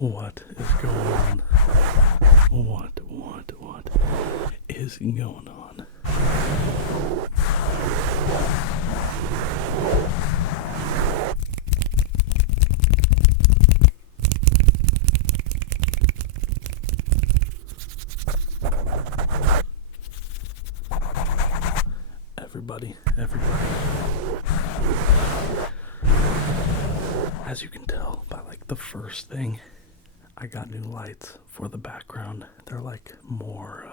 What is going on? What is going on? Everybody. As you can tell by like the first thing, I got new lights for the background. They're like more,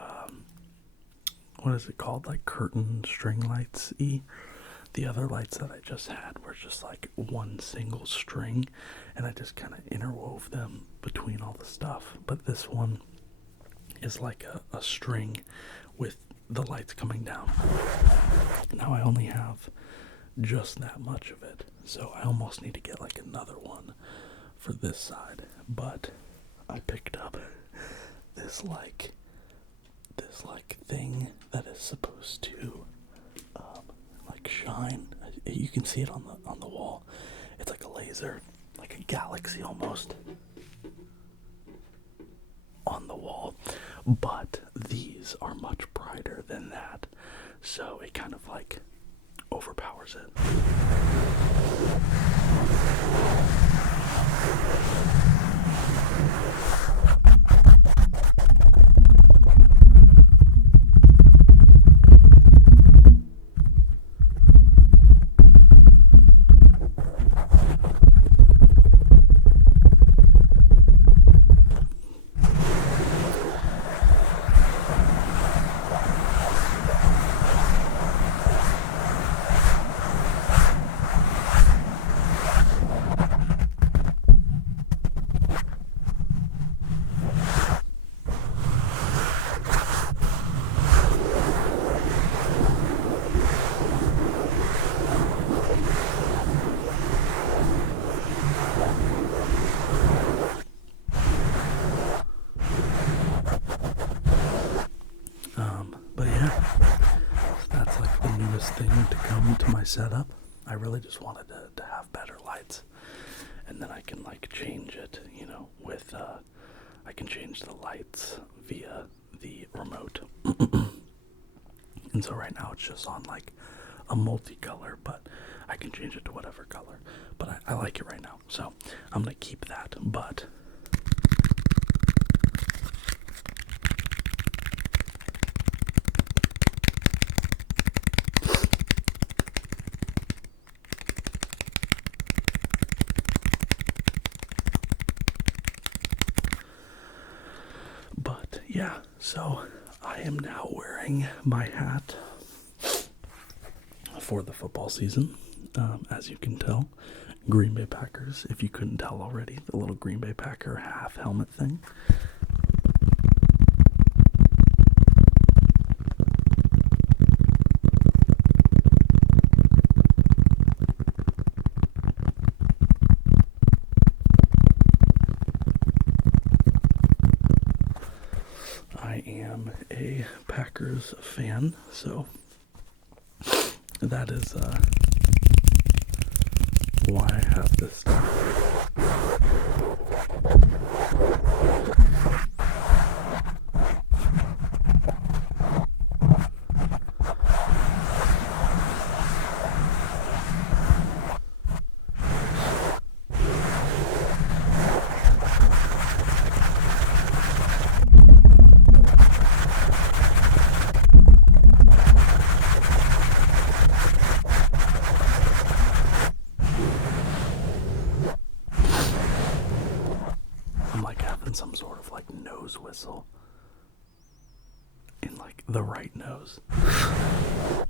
what is it called? Like curtain string lights-y. The other lights that I just had were just like one single string, and I just kind of interwove them between all the stuff. But this one is like a string with the lights coming down. Now I only have just that much of it, so I almost need to get like another one for this side. But I picked up this thing that is supposed to like shine. You can see it on the wall. It's like a laser, like a galaxy almost on the wall. But these are much brighter than that, so it kind of like overpowers it. Thing to come to my setup. I really just wanted to have better lights, and then I can like change it, with I can change the lights via the remote. And so right now it's just on like a multicolor, but I can change it to whatever color. But I like it right now, so I'm gonna keep that. But yeah, so I am now wearing my hat for the football season. As you can tell, Green Bay Packers, if you couldn't tell already, the little Green Bay Packer half helmet thing. I am a Packers fan, so that is why I have this stuff. Some sort of like nose whistle in like the right nose, and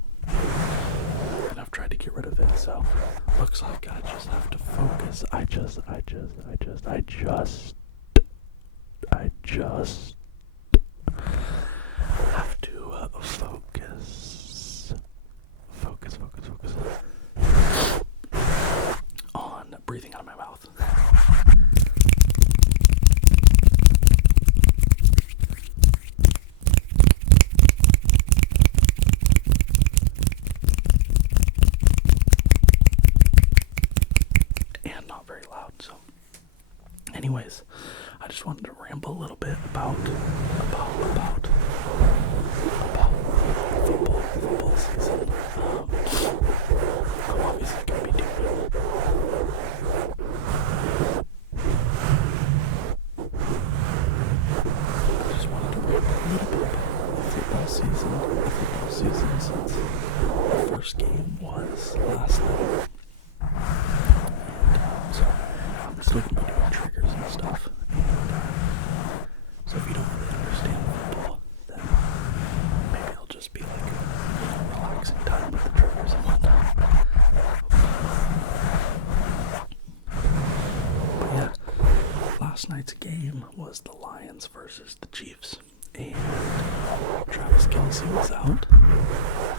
I've tried to get rid of it, so looks like I just have to focus. I just have to focus on breathing out of my mouth. Anyways, I just wanted to ramble a little bit about football season. I'm obviously going to be doing I just wanted to ramble a little bit about the football season since the first game was last night. And so I'm still going to be doing triggers and stuff. So if you don't really understand football, then maybe it'll just be like relaxing time with the triggers and whatnot. But yeah, last night's game was the Lions versus the Chiefs, and Travis Kelce was out,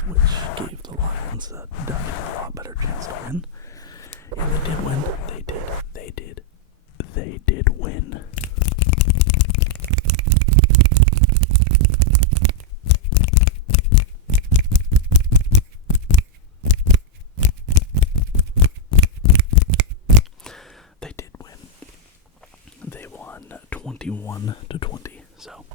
which gave the Lions definitely a lot better chance to win. And they did win. They did win. They did win. They won 21-20. So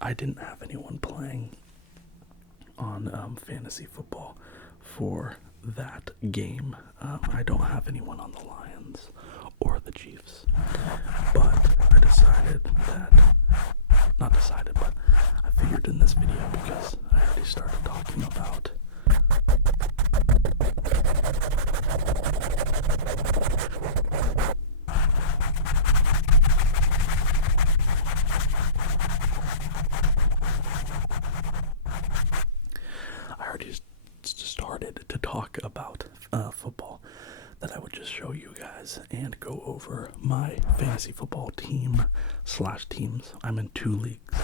I didn't have anyone playing on fantasy football for that game. I don't have anyone on the Lions or the Chiefs, but I figured in this video, because I already started talking about football, that I would just show you guys and go over my fantasy football teams. I'm in 2 leagues.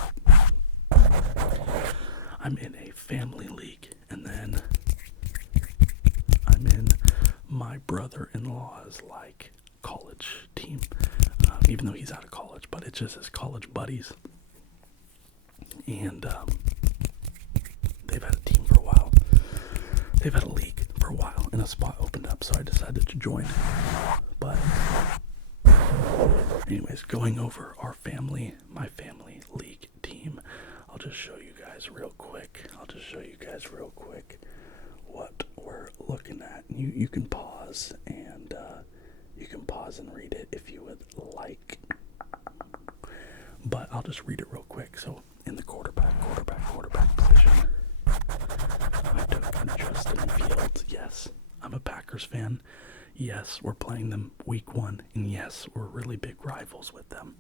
I'm in a family league, and then I'm in my brother-in-law's like college team, even though he's out of college, but it's just his college buddies. And they've had a team for a while. They've had a league for a while, and a spot opened up, so I decided to join. But anyways, going over my family league team, I'll just show you guys real quick what we're looking at. You can pause and read it if you would like, but I'll just read it real quick. So in the quarterback position, I took Justin Fields. Yes, I'm a Packers fan. Yes, we're playing them week 1, and yes, we're really big rivals with them.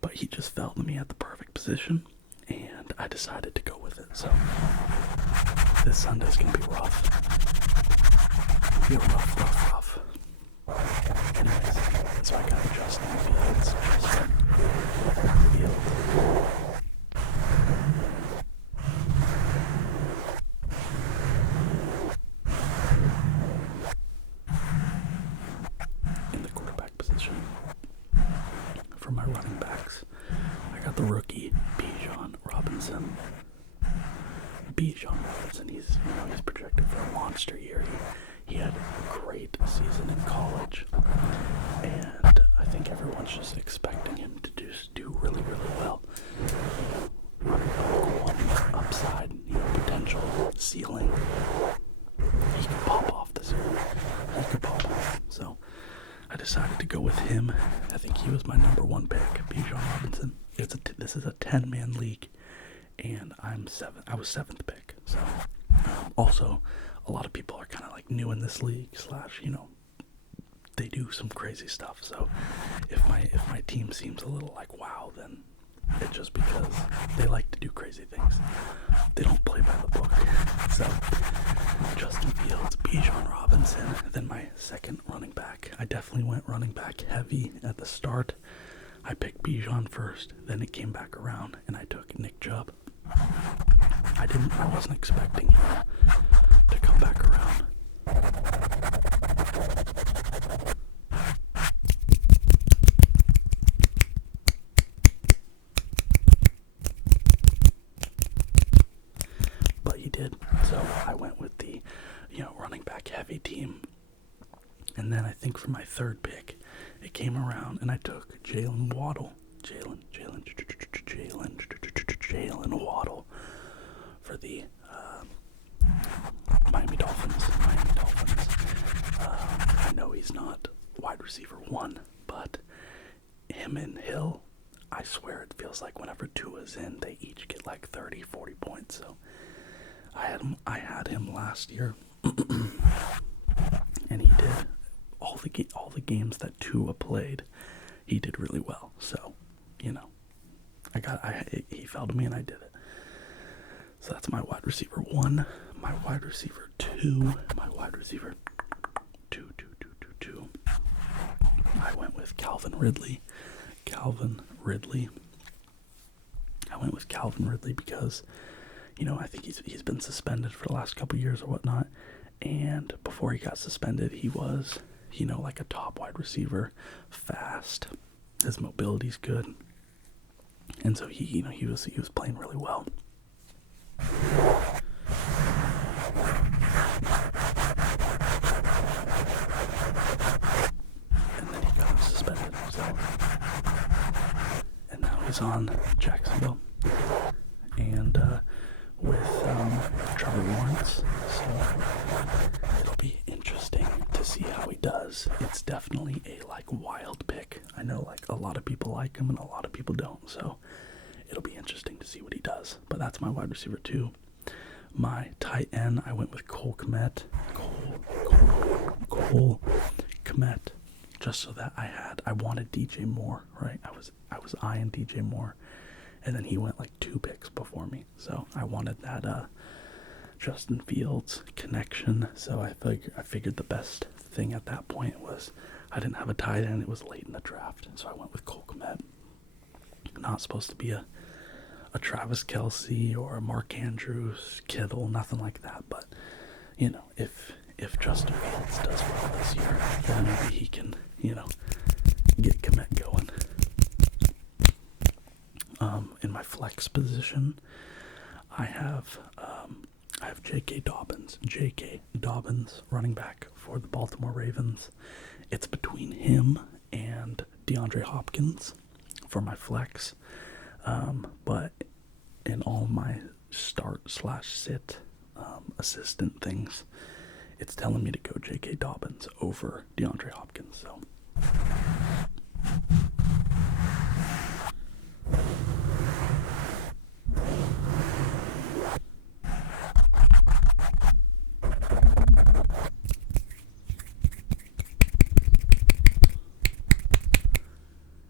But he just fell to me at the perfect position, and I decided to go with it. So this Sunday's gonna be rough. Rough. Anyways, so I got Justin Fields. In the quarterback position. For my running backs, I got the rookie Bijan Robinson. He's projected for a monster year. He had a great season in college, and I think everyone's just expecting him to just do really, really well. Running back 1, upside, potential, ceiling. He can pop off the ceiling. So I decided to go with him. I think he was my number 1 pick, Bijan Robinson. This is a 10-man league, and I was 7th pick. So also, a lot of people are kind of like new in this league, / they do some crazy stuff. So if my team seems a little like wow, then it's just because they like to do crazy things. They don't play by the book. So Justin Fields, Bijan Robinson, then my second running back. I definitely went running back heavy at the start. I picked Bijan first, then it came back around, and I took Nick Chubb. I wasn't expecting him to come back around. did. So I went with the, running back heavy team. And then I think for my third pick, it came around and I took Jalen Waddle. Jalen Waddle for the Miami Dolphins. I know he's not wide receiver 1, but him and Hill, I swear it feels like whenever Tua's in, they each get like 30, 40 points. So I had him last year, and he did all the games that Tua played. He did really well. So, he fell to me and I did it. So that's my wide receiver 1, my wide receiver 2, my wide receiver 2. I went with Calvin Ridley. I went with Calvin Ridley because, I think he's been suspended for the last couple years or whatnot. And before he got suspended, he was, like a top wide receiver, fast. His mobility's good. And so he was playing really well. And then he got suspended. And now he's on Jacksonville. And with Trevor Lawrence. So it'll be interesting to see how he does. It's definitely a wild pick. I know a lot of people like him and a lot of people don't. So it'll be interesting to see what he does. But that's my wide receiver 2. My tight end, I went with Cole Kmet. Cole Kmet. Just so that I wanted DJ Moore, right? I was eyeing DJ Moore. And then he went 2 picks before me. So I wanted that Justin Fields connection. So I figured the best thing at that point was I didn't have a tight end. It was late in the draft. So I went with Cole Kmet. Not supposed to be a Travis Kelce or a Mark Andrews, Kittle, nothing like that. But, if Justin Fields does well this year, then maybe he can, get Kmet going. In my flex position, I have J.K. Dobbins, running back for the Baltimore Ravens. It's between him and DeAndre Hopkins for my flex. But in all my start/sit assistant things, it's telling me to go J.K. Dobbins over DeAndre Hopkins. So.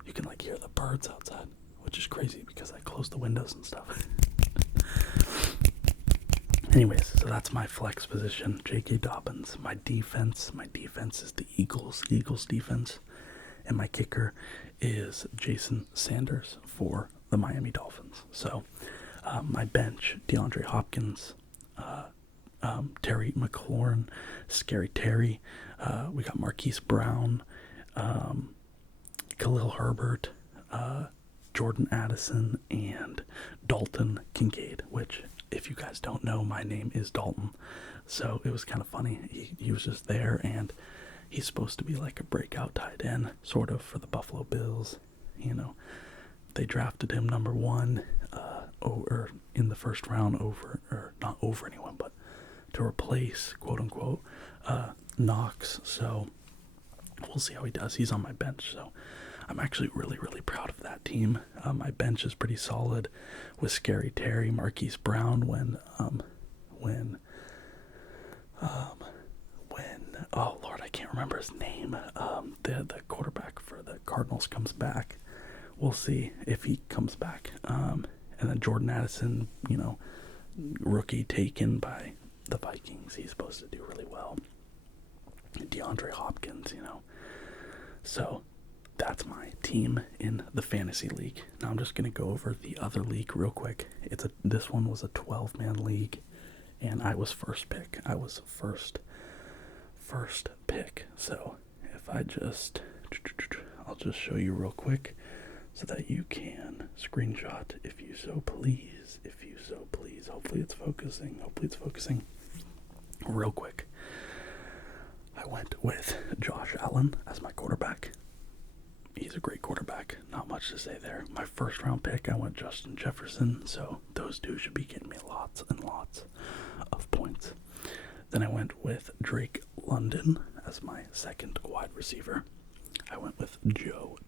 You can hear the birds outside, which is crazy because I closed the windows and stuff. Anyways, so that's my flex position, J.K. Dobbins. My defense is the Eagles defense. And my kicker is Jason Sanders for the Miami Dolphins. So my bench, DeAndre Hopkins, Terry McLaurin, Scary Terry. We got Marquise Brown, Khalil Herbert, Jordan Addison, and Dalton Kincaid, which, if you guys don't know, my name is Dalton. So it was kind of funny. He was just there, and he's supposed to be a breakout tight end, sort of, for the Buffalo Bills. They drafted him number 1 or in the first round not over anyone, but to replace, quote-unquote, Knox. So we'll see how he does. He's on my bench, so I'm actually really, really proud of that team. My bench is pretty solid with Scary Terry, Marquise Brown when oh Lord, I can't remember his name. The quarterback for the Cardinals comes back. We'll see if he comes back. And then Jordan Addison, rookie taken by the Vikings. He's supposed to do really well. DeAndre Hopkins, So that's my team in the fantasy league. Now I'm just going to go over the other league real quick. This one was a 12-man league, and I was first pick. I was first pick. So if I'll just show you real quick. so that you can screenshot if you so please. If you so please. Hopefully it's focusing. Real quick. I went with Josh Allen as my quarterback. He's a great quarterback. Not much to say there. My first round pick, I went Justin Jefferson, so those two should be getting me lots and lots of points. Then I went with Drake London as my second wide receiver. I went with Joe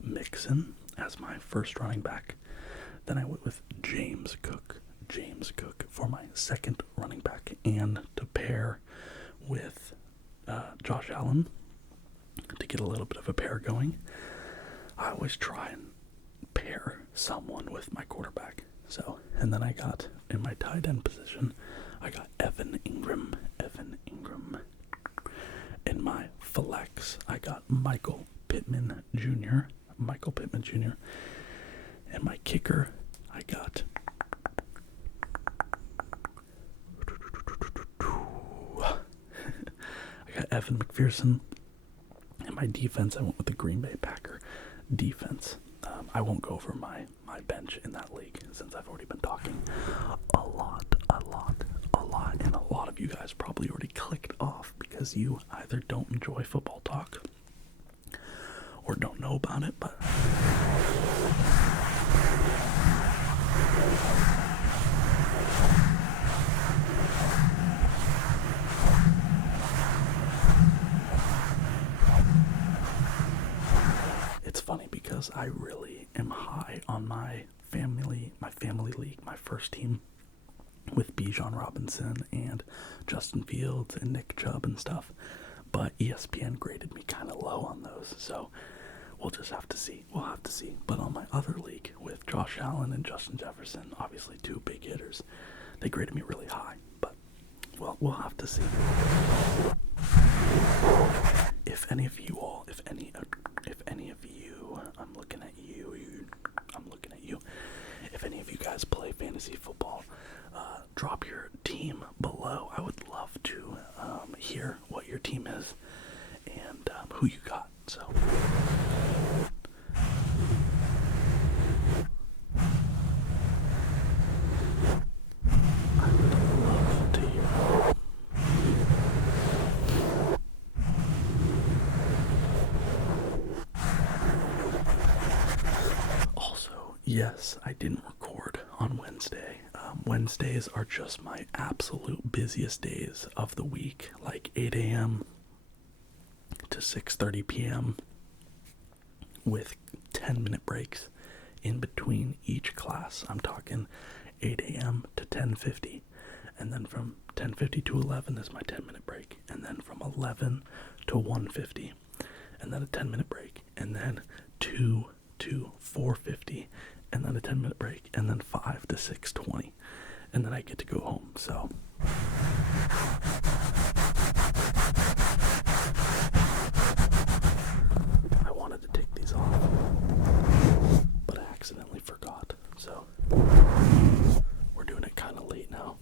Mixon as my first running back. Then I went with James Cook for my second running back, and to pair with Josh Allen to get a little bit of a pair going. I always try and pair someone with my quarterback. So, and then I got in my tight end position, I got Evan Ingram. In my flex, I got Michael Pittman Jr. And my kicker, I got Evan McPherson. And my defense, I went with the Green Bay Packer defense. I won't go over my bench in that league since I've already been talking a lot. And a lot of you guys probably already clicked off because you either don't enjoy football talk or don't know about it, but it's funny because I really am high on my family league, my first team with Bijan Robinson and Justin Fields and Nick Chubb and stuff, but ESPN graded me kind of low on those, so we'll just have to see. But on my other league with Josh Allen and Justin Jefferson, obviously two big hitters, they graded me really high, but well, we'll have to see. If any of you, I'm looking at you. If any of you guys play fantasy football, drop your team below. I would love to hear what your team is and who you got. So I would love to hear. Also, yes, I didn't record on Wednesday. Wednesdays are just my absolute busiest days of the week, like 8 a.m. to 6:30 p.m. with 10-minute breaks in between each class. I'm talking 8 a.m. to 10:50, and then from 10:50 to 11 is my 10-minute break, and then from 11 to 1:50, and then a 10-minute break, and then 2 to 4:50, and then a 10-minute break, and then 5 to 6:20, and then I get to go home. So I wanted to take these off, but I accidentally forgot. So we're doing it kind of late now.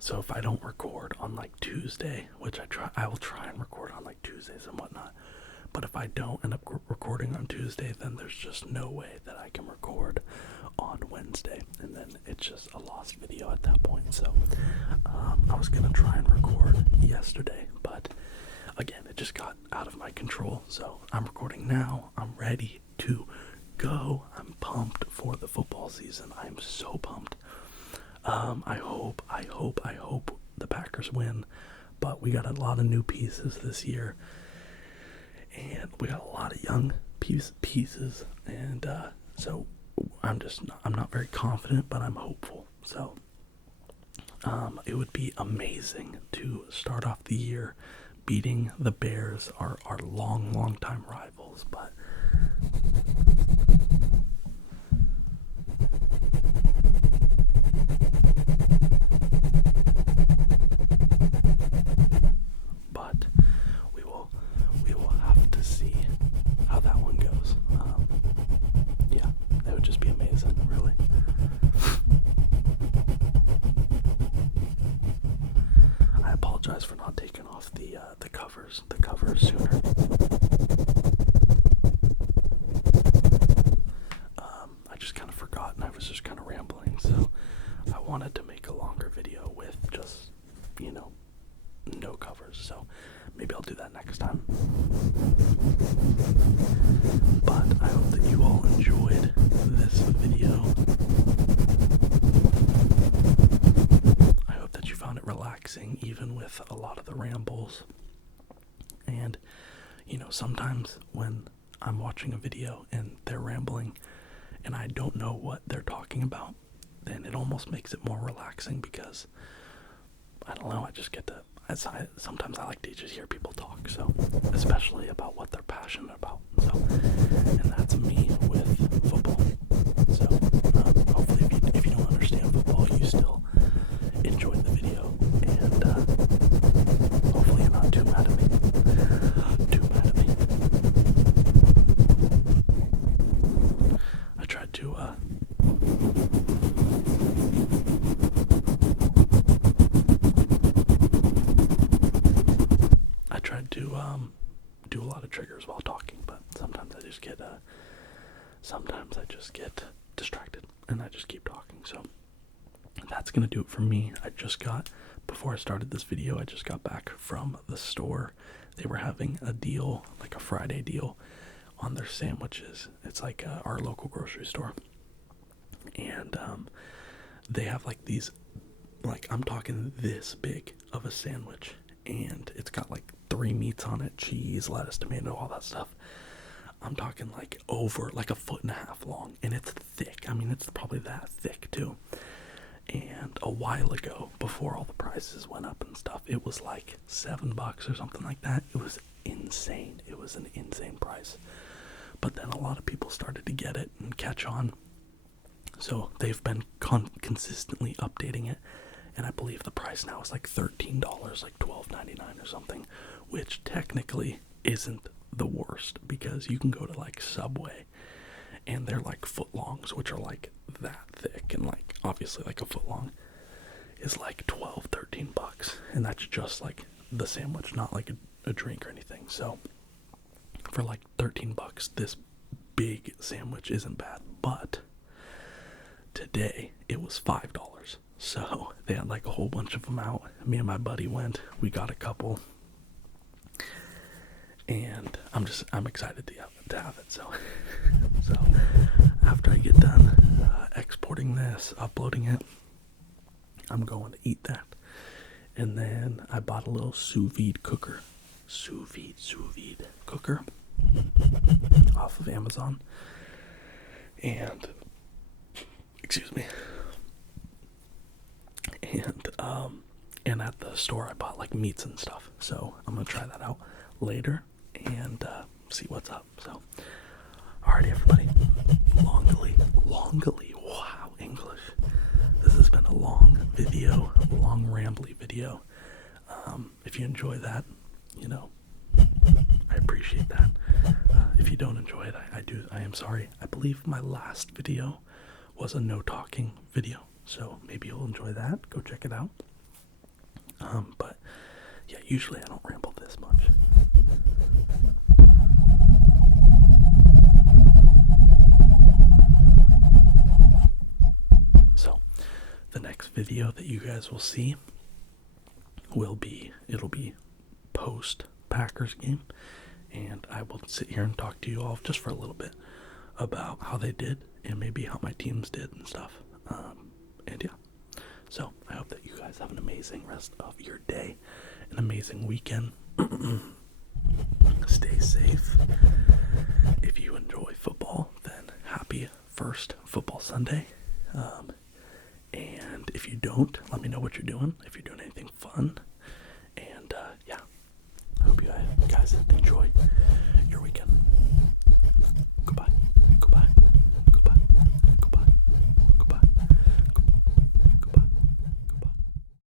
So if I don't record on like Tuesday, which I will try and record on like Tuesdays and whatnot, but if I don't end up recording on Tuesday, then there's just no way that I can record on Wednesday, and then it's just a lost video at that point. So I was gonna try and record yesterday, but again, it just got out of my control. So I'm recording now. I'm ready to go. I'm pumped for the football season. I'm so pumped. I hope the Packers win, but we got a lot of new pieces this year, and we got a lot of young pieces, and so I'm not very confident, but I'm hopeful. So It would be amazing to start off the year beating the Bears, our long time rivals, but we will have to see how that one goes. Yeah, it would just be amazing, really. I apologize for not taking off the covers sooner. I just kind of forgot, and I was just kind of rambling, so I wanted to make a longer video with just, no covers, so maybe I'll do that next time. But I hope that you all enjoyed this video. I hope that you found it relaxing, even with a lot of the rambles. And, sometimes when I'm watching a video and they're rambling and I don't know what they're talking about, then it almost makes it more relaxing because, I don't know, I just get to, sometimes I like to just hear people talk, so, especially about what they're passionate about, so, and that's me with football. So, hopefully if you don't understand football, you still enjoyed the video, and, hopefully you're not too mad at me. I tried to, do a lot of triggers while talking, but sometimes I just get distracted and I just keep talking. So that's gonna do it for me. Before I started this video, I just got back from the store. They were having a deal, like a Friday deal, on their sandwiches. It's like our local grocery store, and they have like these, like, I'm talking this big of a sandwich, and it's got like 3 meats on it: cheese, lettuce, tomato, all that stuff. I'm talking like over like a 1.5 feet long, and it's thick. I mean, it's probably that thick too. And a while ago, before all the prices went up and stuff, it was like $7 or something like that. It was insane. It was an insane price. But then a lot of people started to get it and catch on. So they've been consistently updating it. And I believe the price now is like $13, like $12.99 or something, which technically isn't the worst, because you can go to like Subway and they're like footlongs, which are like that thick, and like obviously like a foot long is like $12-13, and that's just like the sandwich, not like a drink or anything. So for like $13, this big sandwich isn't bad. But today it was $5. So they had like a whole bunch of them out. Me and my buddy went. We got a couple, and I'm excited to have it. So after I get done exporting this, uploading it, I'm going to eat that. And then I bought a little sous vide cooker off of Amazon. And excuse me. And at the store I bought like meats and stuff. So I'm gonna try that out later and see what's up. So alrighty, everybody. Longly. Wow, English. This has been a long rambly video. If you enjoy that, I appreciate that. If you don't enjoy it, I am sorry. I believe my last video was a no talking video, so maybe you'll enjoy that. Go check it out. But yeah, usually I don't ramble this much. So the next video that you guys will see it'll be post Packers game, and I will sit here and talk to you all just for a little bit about how they did and maybe how my teams did and stuff. And yeah, so I hope that you guys have an amazing rest of your day, an amazing weekend. Stay safe. If you enjoy football, then happy first football Sunday. And If you don't, let me know what you're doing. If you're doing anything fun,